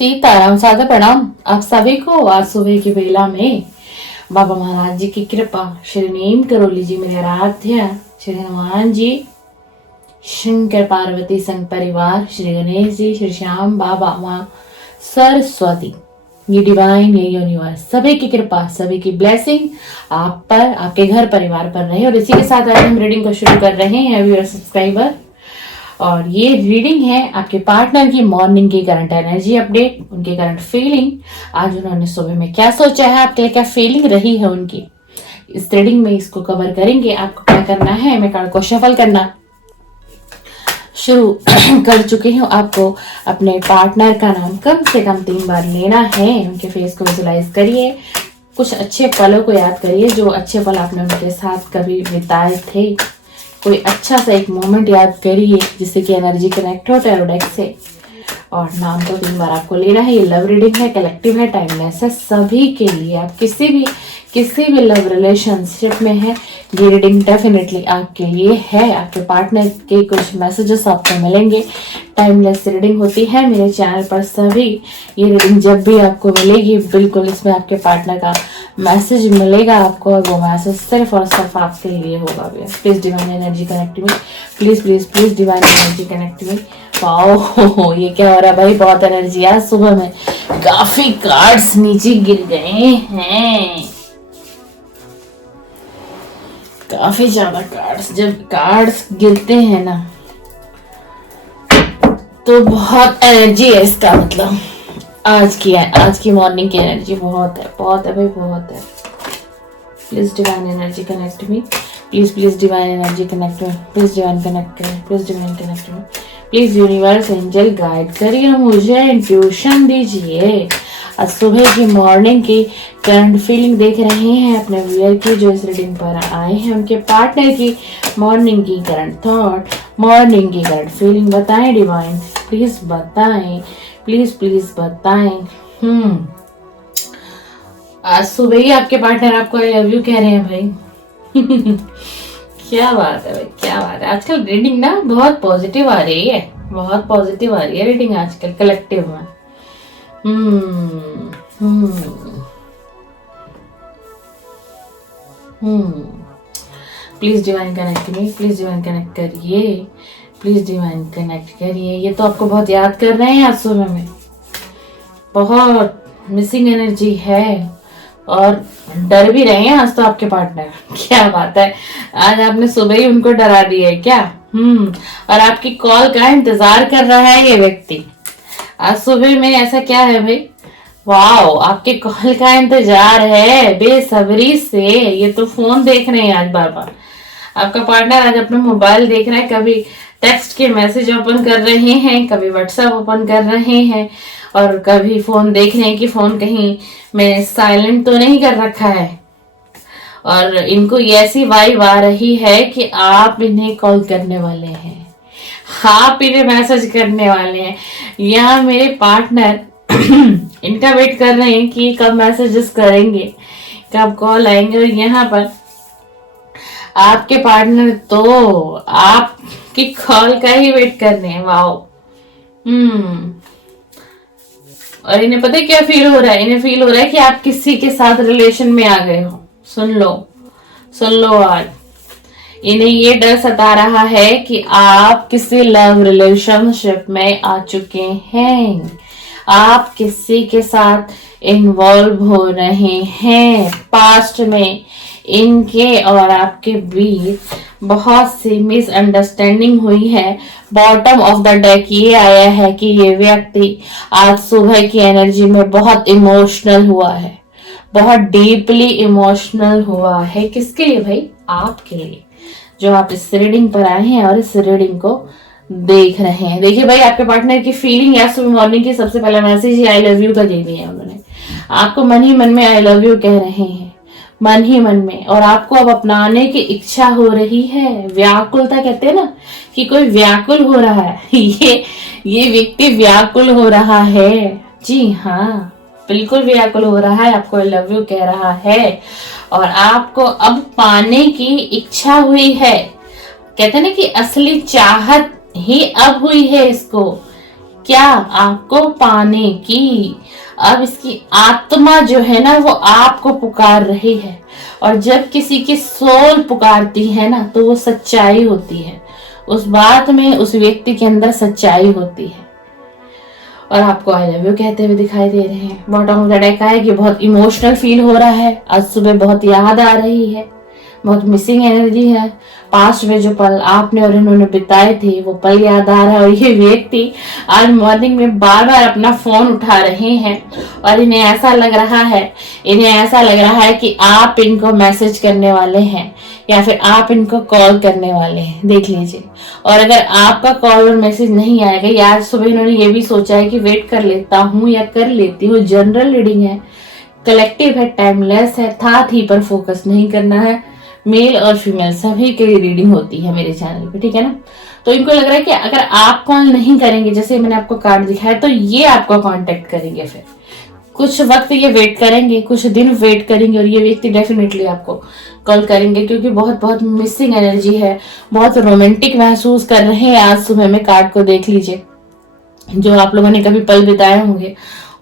सीताराम सादर प्रणाम आप सभी को। आज सुबह की बेला में बाबा महाराज जी की कृपा, श्री नीम करोली जी मेरे आराध्य, श्री हनुमान जी, शंकर पार्वती संग परिवार, श्री गणेश जी, श्री श्याम बाबा, माँ सरस्वती, ये डिवाइन, ये यूनिवर्स, सभी की कृपा, सभी की ब्लेसिंग आप पर, आपके घर परिवार पर रहे। और इसी के साथ आज हम रीडिंग को शुरू कर रहे हैं व्यूअर सब्सक्राइबर। और ये रीडिंग है आपके पार्टनर की मॉर्निंग की करंट एनर्जी अपडेट, उनकी करंट फीलिंग, आज उन्होंने सुबह में क्या सोचा है, आपके लिए क्या फीलिंग रही है उनकी, इस रीडिंग में इसको कवर करेंगे। आपको क्या करना है, मैं कार्ड को शफल करना शुरू कर चुकी हूँ। आपको अपने पार्टनर का नाम कम से कम 3 बार लेना है। उनके फेस को विजुलाइज करिए, कुछ अच्छे पलों को याद करिए, जो अच्छे पल आपने उनके साथ कभी बिताए थे। कोई अच्छा सा एक मोमेंट याद करिए जिससे कि एनर्जी कनेक्ट हो टैरो डेक से। और नाम को 3 बार आपको लेना है। ये लव रीडिंग है, कलेक्टिव है, टाइमलेस है, सभी के लिए। आप किसी भी लव रिलेशनशिप में है, ये रीडिंग डेफिनेटली आपके लिए है। आपके पार्टनर के कुछ मैसेजेस आपको मिलेंगे। टाइमलेस रीडिंग होती है मेरे चैनल पर सभी। ये रीडिंग जब भी आपको मिलेगी, बिल्कुल इसमें आपके पार्टनर का मैसेज मिलेगा आपको, और वो मैसेज सिर्फ और सिर्फ आपके लिए होगा। Please divine energy connect me, please please please divine energy connect me. Wow, ये क्या हो रहा है भाई, बहुत एनर्जी। आज सुबह में काफी कार्ड्स नीचे गिर गए हैं, काफी ज्यादा कार्ड्स। जब कार्ड्स गिरते हैं ना तो बहुत एनर्जी है, इसका मतलब आज की मॉर्निंग की एनर्जी बहुत है भाई, बहुत है। Please divine energy connect me, please please divine energy connect me, please divine connect करें, please divine connect me, please universe angel guide करिए, मुझे इंट्यूशन दीजिए। आज सुबह की मॉर्निंग की करंट फीलिंग देख रहे हैं अपने व्यूअर की, जो इस रीडिंग पर आए हैं, उनके पार्टनर की मॉर्निंग की करंट थॉट, मॉर्निंग की करंट फीलिंग बताएं डिवाइन, प्लीज बताएं, प्लीज प्लीज बताएं। आज सुबह ही आपके पार्टनर आपको आई लव यू कह रहे हैं भाई। क्या बात है भाई, क्या बात है। आजकल रीडिंग ना बहुत पॉजिटिव आ रही है, बहुत पॉजिटिव आ रही है रीडिंग आजकल कलेक्टिव में। Please divine connect me, please divine connect करिए, प्लीज डिवाइन कनेक्ट करिए। ये तो आपको बहुत याद कर रहे हैं आज सुबह में, बहुत मिसिंग एनर्जी है और डर भी रहे हैं आज तो आपके पार्टनर। क्या बात है, आज आपने सुबह ही उनको डरा दिया है क्या? और आपकी कॉल का इंतजार कर रहा है ये व्यक्ति आज सुबह में। ऐसा क्या है भाई? वाओ, आपके कॉल का इंतजार है बेसब्री से। ये तो फोन देख रहे हैं आज बार बार। आपका पार्टनर आज अपना मोबाइल देख रहा है, कभी टेक्स्ट के मैसेज ओपन कर रहे हैं, कभी व्हाट्सएप ओपन कर रहे हैं, और कभी फोन देख रहे हैं कि फोन कहीं मैंने साइलेंट तो नहीं कर रखा है। और इनको ऐसी वाइब आ रही है कि आप इन्हें कॉल करने वाले हैं, आप इन्हें मैसेज करने वाले हैं, या मेरे पार्टनर इनका वेट कर रहे हैं कि कब मैसेजेस करेंगे, कब कॉल आएंगे। और यहाँ पर आपके पार्टनर तो आपकी कॉल का ही वेट कर रहे हैं। वाओ। और इन्हें पता है क्या फील हो रहा है? इन्हें फील हो रहा है कि आप किसी के साथ रिलेशन में आ गए हो। सुन लो आज इन्हें ये डर सता रहा है कि आप किसी लव रिलेशनशिप में आ चुके हैं, आप किसी के साथ इन्वॉल्व हो रहे हैं। पास्ट में इनके और आपके बीच बहुत सी मिसअंडरस्टैंडिंग हुई है। बॉटम ऑफ द डेक ये आया है कि ये व्यक्ति आज सुबह की एनर्जी में बहुत इमोशनल हुआ है, बहुत डीपली इमोशनल हुआ है। किसके लिए भाई? आपके लिए, जो आप इस रीडिंग पर आए हैं और इस रीडिंग को देख रहे हैं। देखिए भाई, आपके पार्टनर की फीलिंग या सुबह मॉर्निंग की सबसे पहला message he I love you का दे दिया है उन्होंने। आपको मन ही मन में आई लव यू कह रहे हैं, मन ही मन में। और आपको अब अपनाने की इच्छा हो रही है, व्याकुलता कहते हैं ना कि कोई व्याकुल हो रहा है। ये व्यक्ति व्याकुल हो रहा है। जी हाँ, बिल्कुल व्याकुल हो रहा है, आपको आई लव यू कह रहा है। और आपको अब पाने की इच्छा हुई है। कहते हैं ना कि असली चाहत ही अब हुई है इसको, क्या आपको पाने की। अब इसकी आत्मा जो है ना वो आपको पुकार रही है, और जब किसी की सोल पुकारती है ना तो वो सच्चाई होती है, उस बात में उस व्यक्ति के अंदर सच्चाई होती है, और आपको आई लव यू कहते हुए दिखाई दे रहे हैं। बॉटम ऑफ द डेक है कि बहुत इमोशनल फील हो रहा है, आज सुबह बहुत याद आ रही है, बहुत मिसिंग एनर्जी है। पास्ट में जो पल आपने और इन्होंने बिताए थे वो पल याद आ रहा है, और ये व्यक्ति आज मॉर्निंग में बार बार अपना फोन उठा रहे हैं, और इन्हें ऐसा लग रहा है कि आप इनको मैसेज करने वाले हैं या फिर आप इनको कॉल करने वाले हैं, देख लीजिए। और अगर आपका कॉल और मैसेज नहीं आएगा, या आज सुबह इन्होंने ये भी सोचा है कि वेट कर लेता हूँ या कर लेती हूँ, जनरल रीडिंग है, कलेक्टिव है, टाइमलेस है, था थी पर फोकस नहीं करना है, मेल और फीमेल सभी की रीडिंग होती है मेरे चैनल पे, ठीक है ना। तो इनको लग रहा है कि अगर आप कॉल नहीं करेंगे, जैसे मैंने आपको कार्ड दिखाया, तो ये आपको कांटेक्ट करेंगे, फिर कुछ वक्त ये वेट करेंगे, कुछ दिन वेट करेंगे, और ये व्यक्ति डेफिनेटली आपको कॉल करेंगे, क्योंकि बहुत बहुत मिसिंग एनर्जी है, बहुत रोमांटिक महसूस कर रहे हैं। आज सुबह में कार्ड को देख लीजिए, जो आप लोगों ने कभी पल बिताए होंगे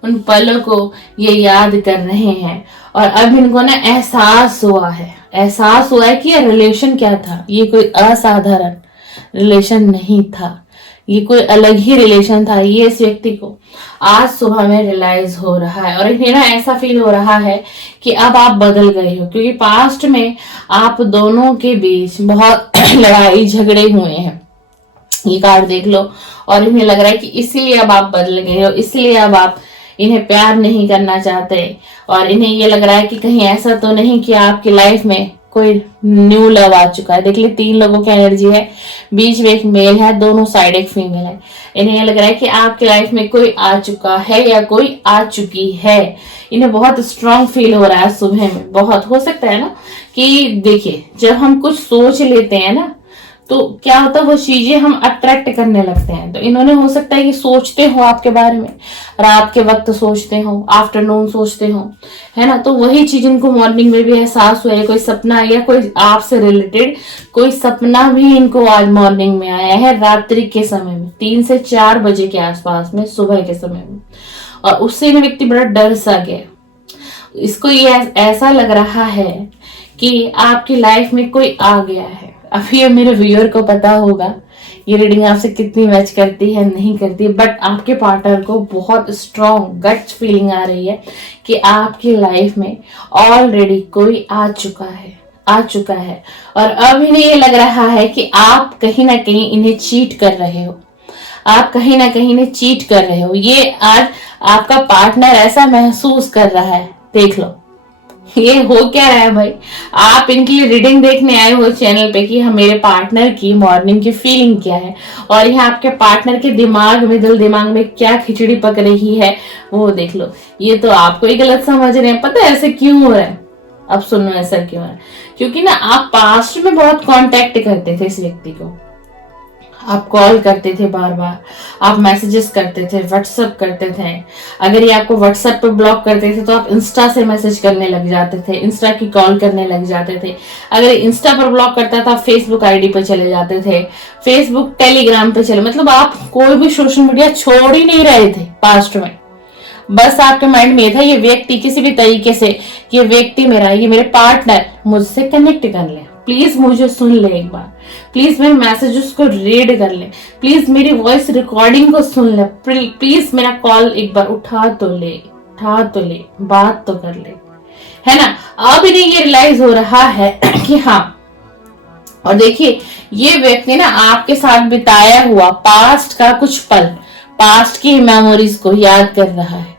उन पलों को ये याद कर रहे हैं, और अब इनको ना एहसास हुआ है कि ये रिलेशन क्या था, ये कोई असाधारण रिलेशन नहीं था, ये कोई अलग ही रिलेशन था। ये इस व्यक्ति को आज सुबह में रियलाइज हो रहा है, और इन्हें ना ऐसा फील हो रहा है कि अब आप बदल गए हो, क्योंकि पास्ट में आप दोनों के बीच बहुत लड़ाई झगड़े हुए हैं, ये कार्ड देख लो। और इन्हें लग रहा है कि इसीलिए अब आप बदल गए हो, इसलिए अब आप इन्हें प्यार नहीं करना चाहते, और इन्हें ये लग रहा है कि कहीं ऐसा तो नहीं कि आपकी लाइफ में कोई न्यू लव आ चुका है। देख ली 3 लोगों की एनर्जी है, बीच में एक मेल है, दोनों साइड एक फीमेल है। इन्हें ये लग रहा है कि आपकी लाइफ में कोई आ चुका है या कोई आ चुकी है। इन्हें बहुत स्ट्रांग फील हो रहा है सुबह में, बहुत हो सकता है ना कि देखिए जब हम कुछ सोच लेते हैं ना तो क्या होता है, वो चीजें हम अट्रैक्ट करने लगते हैं। तो इन्होंने हो सकता है कि सोचते हो आपके बारे में, रात के वक्त सोचते हो, आफ्टरनून सोचते हो, है ना। तो वही चीज इनको मॉर्निंग में भी एहसास हुआ है, कोई सपना या कोई आपसे रिलेटेड कोई सपना भी इनको आज मॉर्निंग में आया है, रात्रि के समय में 3 से 4 बजे के आसपास में, सुबह के समय में। और उससे व्यक्ति बड़ा डर सा गया, इसको ये ऐसा लग रहा है कि आपकी लाइफ में कोई आ गया है। अब ये मेरे व्यूअर को पता होगा ये रीडिंग आपसे कितनी मैच करती है नहीं करती, बट आपके पार्टनर को बहुत स्ट्रॉन्ग गट फीलिंग आ रही है कि आपकी लाइफ में ऑलरेडी कोई आ चुका है। और अब इन्हें ये लग रहा है कि आप कहीं ना कहीं इन्हें चीट कर रहे हो, ये आज आपका पार्टनर ऐसा महसूस कर रहा है। देख लो ये हो क्या रहा है भाई, आप इनके लिए रीडिंग देखने आए हो चैनल पे कि मेरे पार्टनर की मॉर्निंग की फीलिंग क्या है, और यहाँ आपके पार्टनर के दिमाग में, दिल दिमाग में क्या खिचड़ी पक रही है वो देख लो। ये तो आपको ही गलत समझ रहे हैं, पता है ऐसे क्यों हो रहा है, अब सुनो ऐसा क्यों है, क्योंकि ना आप पास्ट में बहुत कांटेक्ट करते थे इस व्यक्ति को, आप कॉल करते थे बार बार, आप मैसेजेस करते थे, व्हाट्सएप करते थे। अगर ये आपको व्हाट्सएप पे ब्लॉक करते थे तो आप इंस्टा से मैसेज करने लग जाते थे, इंस्टा की कॉल करने लग जाते थे। अगर इंस्टा पर ब्लॉक करता था फेसबुक आईडी पे चले जाते थे, फेसबुक टेलीग्राम पे चले, मतलब आप कोई भी सोशल मीडिया छोड़ ही नहीं रहे थे पास्ट में। बस आपके माइंड में था ये व्यक्ति किसी भी तरीके से, ये व्यक्ति मेरा, ये मेरे पार्टनर मुझसे कनेक्ट कर ले, प्लीज मुझे सुन ले एक बार, प्लीज मेरे मैसेजेस को रीड कर ले, प्लीज मेरी वॉइस रिकॉर्डिंग को सुन ले, प्लीज मेरा कॉल एक बार उठा तो ले, बात तो कर ले, है ना। अब इन्हें ये रियलाइज हो रहा है कि हाँ, और देखिए ये व्यक्ति ना आपके साथ बिताया हुआ पास्ट का कुछ पल, पास्ट की मेमोरीज को याद कर रहा है,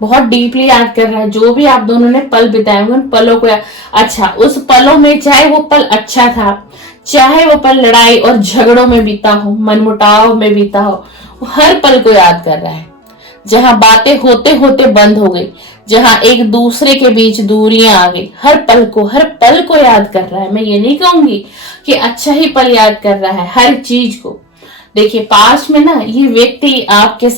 बहुत डीपली याद कर रहा है। जो भी आप दोनों ने पल बिताए हुए उन पलों को, अच्छा उस पलों में चाहे वो पल अच्छा था, चाहे वो पल लड़ाई और झगड़ों में बीता हो, मनमुटाव में बीता हो, वो हर पल को याद कर रहा है। जहां बातें होते होते बंद हो गई, जहां एक दूसरे के बीच दूरियां आ गई, हर पल को याद कर रहा है। मैं ये नहीं कहूंगी कि अच्छा ही पल याद कर रहा है, हर चीज को। देखिए पास्ट में ना ये व्यक्ति आपके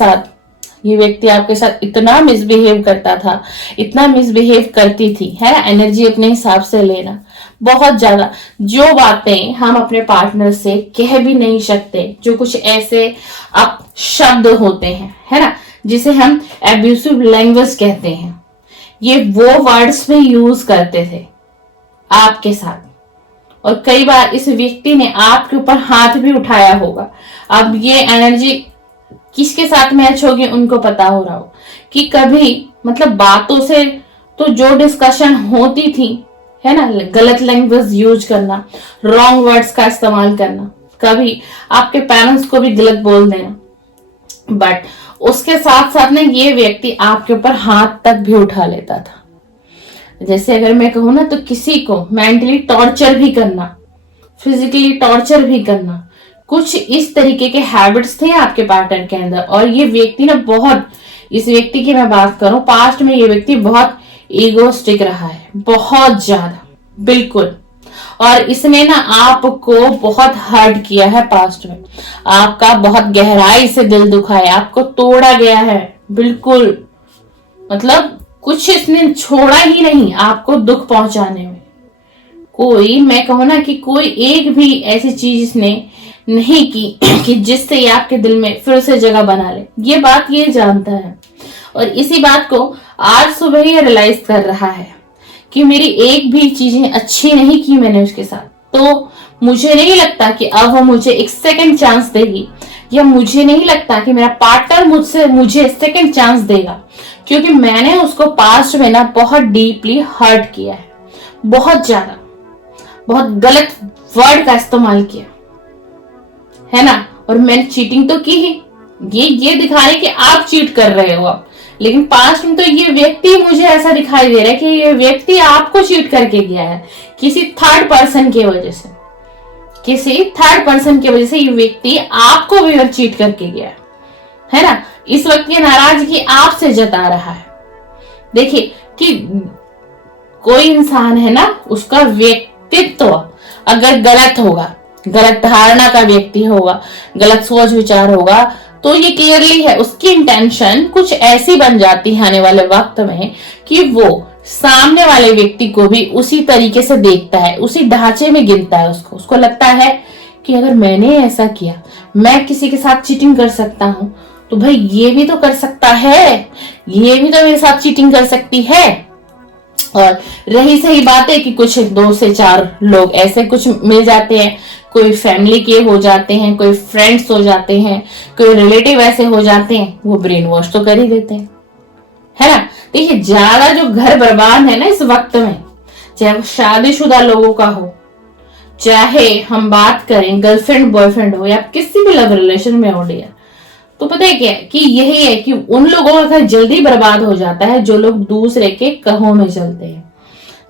साथ इतना मिसबिहेव करता था, इतना मिसबिहेव करती थी, है ना। एनर्जी अपने हिसाब से लेना, बहुत ज्यादा। जो बातें हम अपने पार्टनर से कह भी नहीं सकते, जो कुछ ऐसे अब शब्द होते हैं, है ना, जिसे हम एब्यूसिव लैंग्वेज कहते हैं, ये वो वर्ड्स में यूज करते थे आपके साथ। और कई बार इस व्यक्ति ने आपके ऊपर हाथ भी उठाया होगा। अब ये एनर्जी किसके साथ मैच होगी उनको पता हो रहा हो कि कभी मतलब बातों से तो जो डिस्कशन होती थी, है ना, गलत लैंग्वेज यूज करना, रॉन्ग वर्ड्स का इस्तेमाल करना, कभी आपके पेरेंट्स को भी गलत बोल देना, बट उसके साथ साथ ना ये व्यक्ति आपके ऊपर हाथ तक भी उठा लेता था। जैसे अगर मैं कहूँ ना, तो किसी को मेंटली टॉर्चर भी करना, फिजिकली टॉर्चर भी करना, कुछ इस तरीके के हैबिट्स थे आपके पार्टनर के अंदर। और ये व्यक्ति ना बहुत, इस व्यक्ति की मैं बात करूं, पास्ट में ये व्यक्ति बहुत ईगोस्टिक रहा है, बहुत ज्यादा, बिल्कुल। और इसने ना आपको बहुत हर्ट किया है पास्ट में, आपका बहुत गहराई से दिल दुखा है, आपको तोड़ा गया है, बिल्कुल। मतलब कुछ इसने छोड़ा ही नहीं आपको दुख पहुंचाने में। कोई, मैं कहूँ ना कि कोई एक भी ऐसी चीज इसने नहीं की कि जिससे ये आपके दिल में फिर से जगह बना ले। ये बात ये जानता है, और इसी बात को आज सुबह ही रियलाइज कर रहा है कि मेरी एक भी चीजें अच्छी नहीं की मैंने उसके साथ, तो मुझे नहीं लगता कि अब वो मुझे एक सेकंड चांस देगी, या मुझे नहीं लगता कि मेरा पार्टनर मुझे सेकंड चांस देगा, क्योंकि मैंने उसको पास्ट में ना बहुत डीपली हर्ट किया है, बहुत ज्यादा, बहुत गलत वर्ड का इस्तेमाल किया है ना। और मैंने चीटिंग तो की ही, ये दिखाने कि आप चीट कर रहे हो अब, लेकिन पास्ट में तो ये व्यक्ति मुझे ऐसा दिखाई दे रहा है कि ये व्यक्ति आपको चीट करके गया है, किसी थर्ड पर्सन की वजह से, किसी थर्ड पर्सन की वजह से ये व्यक्ति आपको भी चीट करके गया है ना। इस वक्त ये नाराजगी आपसे जता रहा है। देखिए कि कोई इंसान है ना, उसका व्यक्तित्व अगर गलत होगा, गलत धारणा का व्यक्ति होगा, गलत सोच विचार होगा, तो ये क्लियरली है उसकी इंटेंशन कुछ ऐसी बन जाती है आने वाले वक्त में कि वो सामने वाले व्यक्ति को भी उसी तरीके से देखता है, उसी ढांचे में गिनता है उसको लगता है कि अगर मैंने ऐसा किया, मैं किसी के साथ चीटिंग कर सकता हूं, तो भाई ये भी तो कर सकता है, ये भी तो मेरे साथ चीटिंग कर सकती है। और रही सही बात है कि कुछ 2 से 4 लोग ऐसे कुछ मिल जाते हैं, कोई फैमिली के हो जाते हैं, कोई फ्रेंड्स हो जाते हैं, कोई रिलेटिव ऐसे हो जाते हैं, वो ब्रेन वॉश तो कर ही देते हैं, है ना। देखिए ज्यादा जो घर बर्बाद है ना इस वक्त में, चाहे वो शादीशुदा लोगों का हो, चाहे हम बात करें गर्लफ्रेंड बॉयफ्रेंड हो, या किसी भी लव रिलेशन में हो डियर, तो पता है क्या है कि यही है कि उन लोगों का घर जल्दी बर्बाद हो जाता है जो लोग दूसरे के कहों में चलते हैं,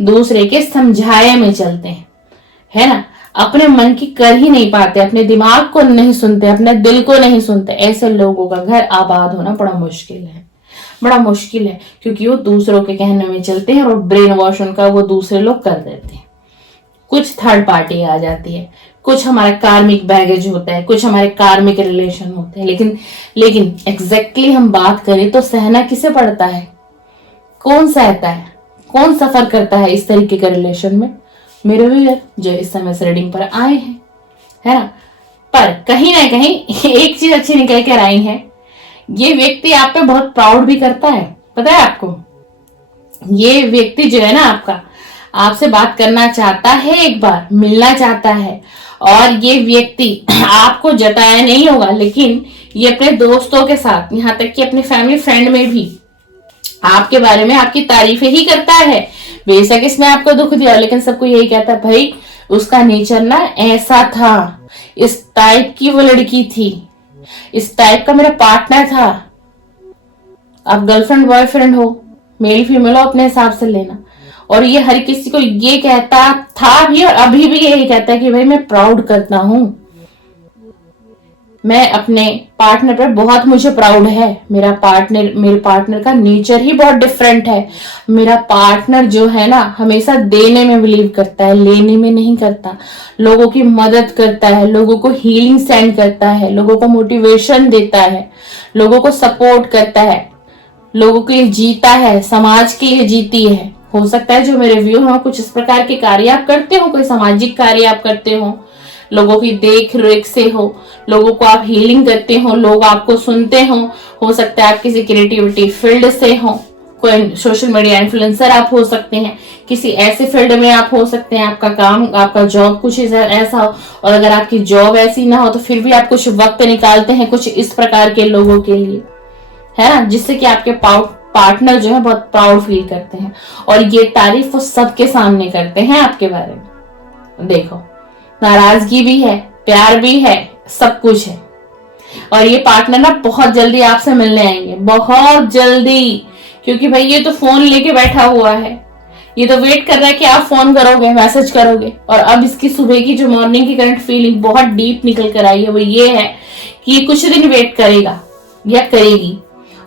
दूसरे के समझाए में चलते हैं, है ना, अपने मन की कर ही नहीं पाते, अपने दिमाग को नहीं सुनते, अपने दिल को नहीं सुनते। ऐसे लोगों का घर आबाद होना बड़ा मुश्किल है, बड़ा मुश्किल है, क्योंकि वो दूसरों के कहने में चलते हैं और ब्रेन वॉश उनका वो दूसरे लोग कर देते हैं। कुछ थर्ड पार्टी आ जाती है, कुछ हमारा कार्मिक बैगेज होता है, कुछ हमारे कार्मिक रिलेशन होते हैं, लेकिन एग्जैक्टली हम बात करें तो सहना किसे पड़ता है? कौन सहता है, कौन सफर करता है इस तरीके के रिलेशन में? मेरे व्यूअर जो इस समय से रीडिंग पर आए हैं, है ना, पर कहीं ना कहीं एक चीज अच्छी निकल कर आई है, ये व्यक्ति आप पे बहुत प्राउड भी करता है। पता है आपको, ये व्यक्ति जो है ना आपका, आपसे बात करना चाहता है, एक बार मिलना चाहता है, और ये व्यक्ति आपको जताया नहीं होगा, लेकिन ये अपने दोस्तों के साथ, यहाँ तक कि अपने फैमिली फ्रेंड में भी आपके बारे में आपकी तारीफें ही करता है। बेशक इसमें आपको दुख दिया, लेकिन सबको यही कहता है भाई उसका नेचर ना ऐसा था, इस टाइप की वो लड़की थी, इस टाइप का मेरा पार्टनर था। आप गर्लफ्रेंड बॉयफ्रेंड हो, मेल फीमेल हो, अपने हिसाब से लेना। और ये हर किसी को ये कहता था भी और अभी भी यही कहता है कि भाई मैं प्राउड करता हूं, मैं अपने पार्टनर पर बहुत मुझे प्राउड है। मेरे पार्टनर का नेचर ही बहुत डिफरेंट है। मेरा पार्टनर जो है ना हमेशा देने में बिलीव करता है, लेने में नहीं करता। लोगों की मदद करता है, लोगों को हीलिंग सेंड करता है, लोगों को मोटिवेशन देता है, लोगों को सपोर्ट करता है, लोगों के लिए जीता है, समाज के लिए जीती है। हो सकता है जो मेरे व्यू हो कुछ इस प्रकार के कार्य आप करते हो, कोई सामाजिक कार्य आप करते हो, लोगों की देख रेख से हो, लोगों को आप हीलिंग करते हो, लोग आपको सुनते हो सकता है आप किसी क्रिएटिविटी फील्ड से हो, कोई सोशल मीडिया इन्फ्लुएंसर आप हो सकते हैं, किसी ऐसे फील्ड में आप हो सकते हैं, आपका काम आपका जॉब कुछ ऐसा हो, और अगर आपकी जॉब ऐसी ना हो तो फिर भी आप कुछ वक्त निकालते हैं कुछ इस प्रकार के लोगों के लिए, है ना, जिससे कि आपके पार्टनर जो है बहुत प्राउड फील करते हैं और ये तारीफ वो सबके सामने करते हैं आपके बारे में। देखो, नाराजगी भी है, प्यार भी है, सब कुछ है। और ये पार्टनर ना बहुत जल्दी आपसे मिलने आएंगे, बहुत जल्दी, क्योंकि भाई ये तो फोन लेके बैठा हुआ है, ये तो वेट कर रहा है कि आप फोन करोगे, मैसेज करोगे। और अब इसकी सुबह की जो मॉर्निंग की करंट फीलिंग बहुत डीप निकल कर आई है, वो ये है कि ये कुछ दिन वेट करेगा या करेगी।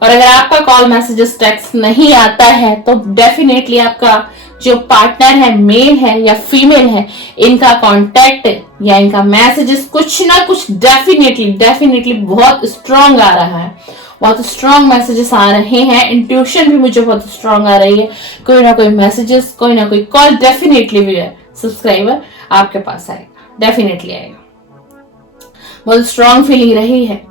और अगर आपका कॉल मैसेजेस टेक्स्ट नहीं आता है तो डेफिनेटली आपका जो पार्टनर है, मेल है या फीमेल है, इनका कांटेक्ट या इनका मैसेजेस कुछ ना कुछ डेफिनेटली बहुत स्ट्रांग आ रहा है, बहुत स्ट्रांग मैसेजेस आ रहे हैं। इंट्यूशन भी मुझे बहुत स्ट्रांग आ रही है, कोई ना कोई मैसेजेस, कोई ना कोई कॉल डेफिनेटली भी है, सब्सक्राइबर आपके पास आएगा, डेफिनेटली आएगा। बहुत स्ट्रांग फीलिंग रही है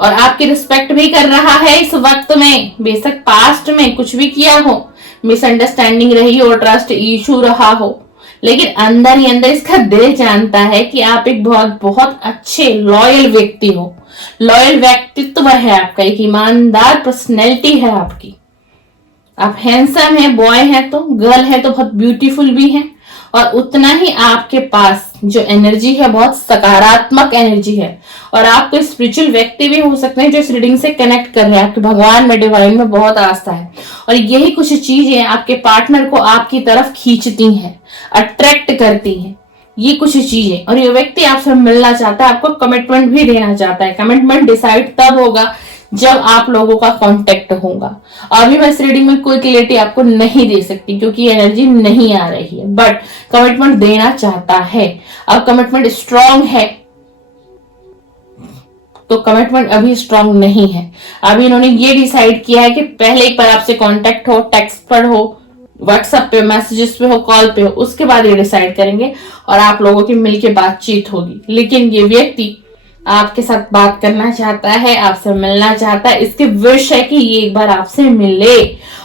और आपकी रिस्पेक्ट भी कर रहा है इस वक्त में। बेशक पास्ट में कुछ भी किया हो, मिसअंडरस्टैंडिंग रही हो, ट्रस्ट इशू रहा हो, लेकिन अंदर ही अंदर इसका दिल जानता है कि आप एक बहुत बहुत अच्छे लॉयल व्यक्ति हो, लॉयल व्यक्तित्व है आपका, एक ईमानदार पर्सनैलिटी है आपकी। आप हैंडसम है, बॉय है तो, गर्ल है तो बहुत ब्यूटीफुल भी है, और उतना ही आपके पास जो एनर्जी है बहुत सकारात्मक एनर्जी है। और आप कोई स्पिरिचुअल व्यक्ति भी हो सकते हैं जो इस रीडिंग से कनेक्ट कर रहे हैं, आपके भगवान में, डिवाइन में बहुत आस्था है, और यही कुछ चीजें आपके पार्टनर को आपकी तरफ खींचती हैं, अट्रैक्ट करती हैं, ये कुछ चीजें। और ये व्यक्ति आपसे मिलना चाहता है, आपको कमिटमेंट भी देना चाहता है। कमिटमेंट डिसाइड तब होगा जब आप लोगों का कांटेक्ट होगा। अभी मैं इस रीडिंग में कोई क्लियरिटी आपको नहीं दे सकती क्योंकि एनर्जी नहीं आ रही है, बट कमिटमेंट देना चाहता है। अब कमिटमेंट स्ट्रांग है तो कमिटमेंट अभी स्ट्रांग नहीं है। अभी इन्होंने ये डिसाइड किया है कि पहले एक बार आपसे कांटेक्ट हो, टेक्स्ट पर हो, व्हाट्सएप पे, मैसेजेस पे हो, कॉल पे हो, उसके बाद ये डिसाइड करेंगे और आप लोगों की मिलके बातचीत होगी। लेकिन ये व्यक्ति आपके साथ बात करना चाहता है, आपसे मिलना चाहता है, इसकी विश है कि ये एक बार आपसे मिले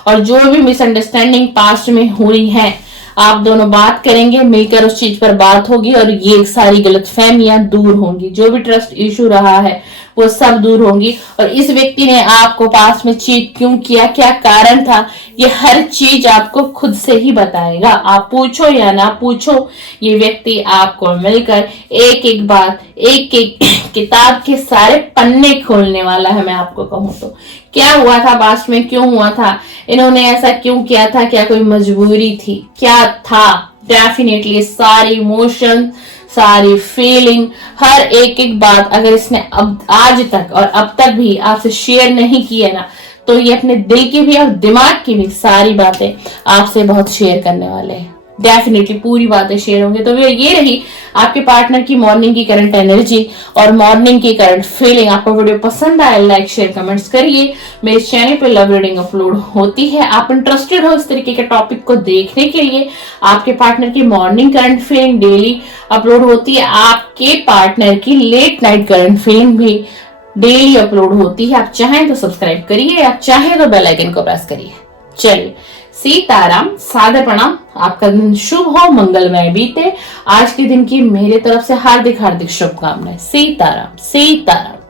और जो भी मिसअंडरस्टैंडिंग पास्ट में हुई है आप दोनों बात करेंगे, मिलकर उस चीज पर बात होगी और ये सारी गलतफहमियां दूर होंगी। जो भी ट्रस्ट इशू रहा है वो सब दूर होंगी। और इस व्यक्ति ने आपको पास में चीट क्यों किया, क्या कारण था, ये हर चीज आपको खुद से ही बताएगा। आप पूछो या ना पूछो, ये व्यक्ति आपको मिलकर एक एक बात, एक एक किताब के सारे पन्ने खोलने वाला है। मैं आपको कहूँ तो क्या हुआ था पास्ट में, क्यों हुआ था, इन्होंने ऐसा क्यों किया था, क्या कोई मजबूरी थी, क्या था, डेफिनेटली सारी इमोशन, सारी फीलिंग, हर एक एक बात अगर इसने अब आज तक और अब तक भी आपसे शेयर नहीं की है ना, तो ये अपने दिल की भी और दिमाग की भी सारी बातें आपसे बहुत शेयर करने वाले हैं। डेफिनेटली पूरी बातें शेयर होंगे। तो ये रही आपके पार्टनर की मॉर्निंग की करंट एनर्जी और मॉर्निंग की करंट फीलिंग। आपको वीडियो पसंद आए, लाइक शेयर कमेंट्स करिए। मेरे चैनल पे लव रीडिंग अपलोड होती है। आप इंटरेस्टेड हो इस तरीके के टॉपिक को देखने के लिए, आपके पार्टनर की morning current feeling daily upload होती है, आपके पार्टनर की लेट नाइट करंट फीलिंग भी डेली अपलोड होती है। आप चाहें तो सब्सक्राइब करिए, आप चाहें तो बेल आइकन को प्रेस करिए। चलिए, सीताराम, सादर प्रणाम। आपका दिन शुभ हो, मंगलमय बीते। आज के दिन की मेरे तरफ से हार्दिक हार्दिक शुभकामनाएं। सीताराम, सीताराम।